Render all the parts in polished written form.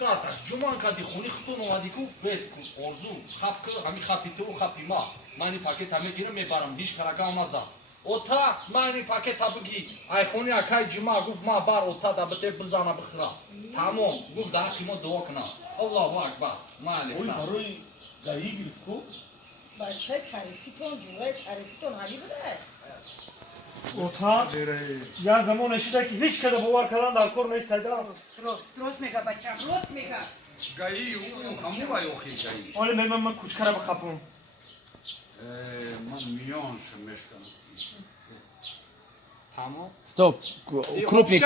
Gata, Juman ca dihuni xtunul adică vezi cu orzu, xapcă, ami xapitul, xapima, mani paket ame giră me baram, diş karaga onaza. Ota mani paket abgi, ay xuni akay cima guf ma bar ota da bete bızana bıxra. Tamam, guf da ximo doğakna. Allahu akbar. Maalesef. Oy baroy gayi girif ko. بچه تعریفیتون جوره تعریفیتون علی بوده Ota ya zaman eşide ki hiç kadar bu arkadan da alkol ne istedi ha? Stros mega bacham, rost mega. Gayi hamu va yoxi gayi. Oğlum ben kuşkara bak kapım. Man milyon şmeşkan. Tamam. Стоп. Крупный,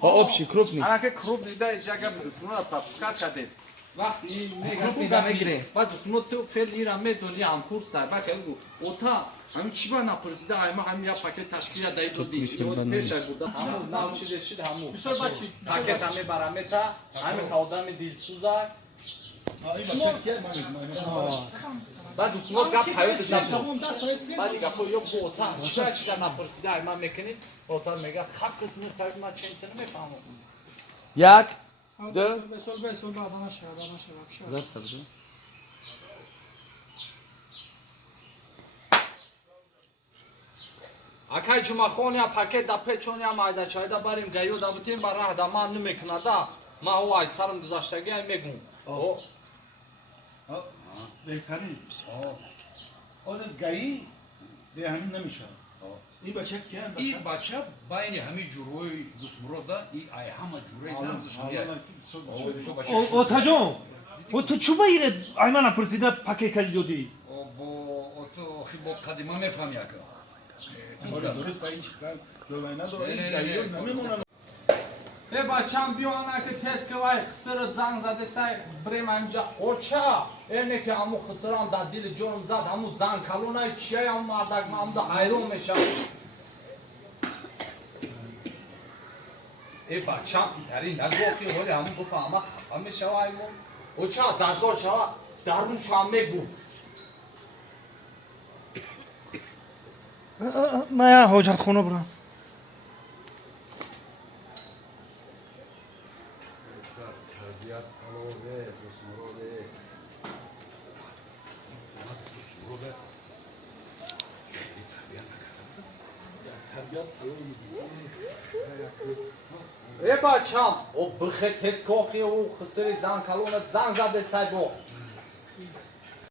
общий, крупный. Она как крупный, да, жага, сунура пропускать каде. Вахти Крупный да мегре. Баду сунуту фел ира медони ам курса, ба хелгу. Ота, ами чиба напрсида, айма ами я пакет ташкила дайдоди. Иот пеша буда. Ҳаму навчи дешид ҳаму. Бисёр бачи. Пакет ами барамета, ами хаудами дилсуза. Ay bak yer mami. Баду сунут гап hayot дашид. Tamam da sonra eski. Бади гапо ё бо ота, чиба напрсида, айма мекини. Ота мега хак кисми тагма чентene мефаҳмо. Як? Да? Sol be Adana şarap. Записал, да? Акай чумахония пакет да печония майда чайда барим гайо да бутим барах да ман намекуна да ма ҳо ай сарам гузаштаги ай мегум о Behkani. O da gayi be hamin nemişa. İyi bachak kiyan ای بچه بین همه جوروی دسمرو دا ای ای همه جوروی لنزش میاد Otacığım. O tu çuba yine ayman apırsida paket ediyordu. بو تو خی با قدیما میفهمی اکا Durust ayı çıkan. Jolvayna da gayi namimona. به بچم بیانا که تست که وای خسرت زنگ زده سای بریم اینجا اوچا اینه که همو خسران دا دل جونم زد همو زنگ کلونای چیه همو مردک من دا حیرون میشم ای بچم اینطوری نگفتی ولی همو گفت همه خفه میشه و ایمون اوچا دادگاه شوا درون شوام میگو Maya hocam konu bura. ای بچم او بخه تست کوخی او خسری زنگ کلونت زنگ زده سای بو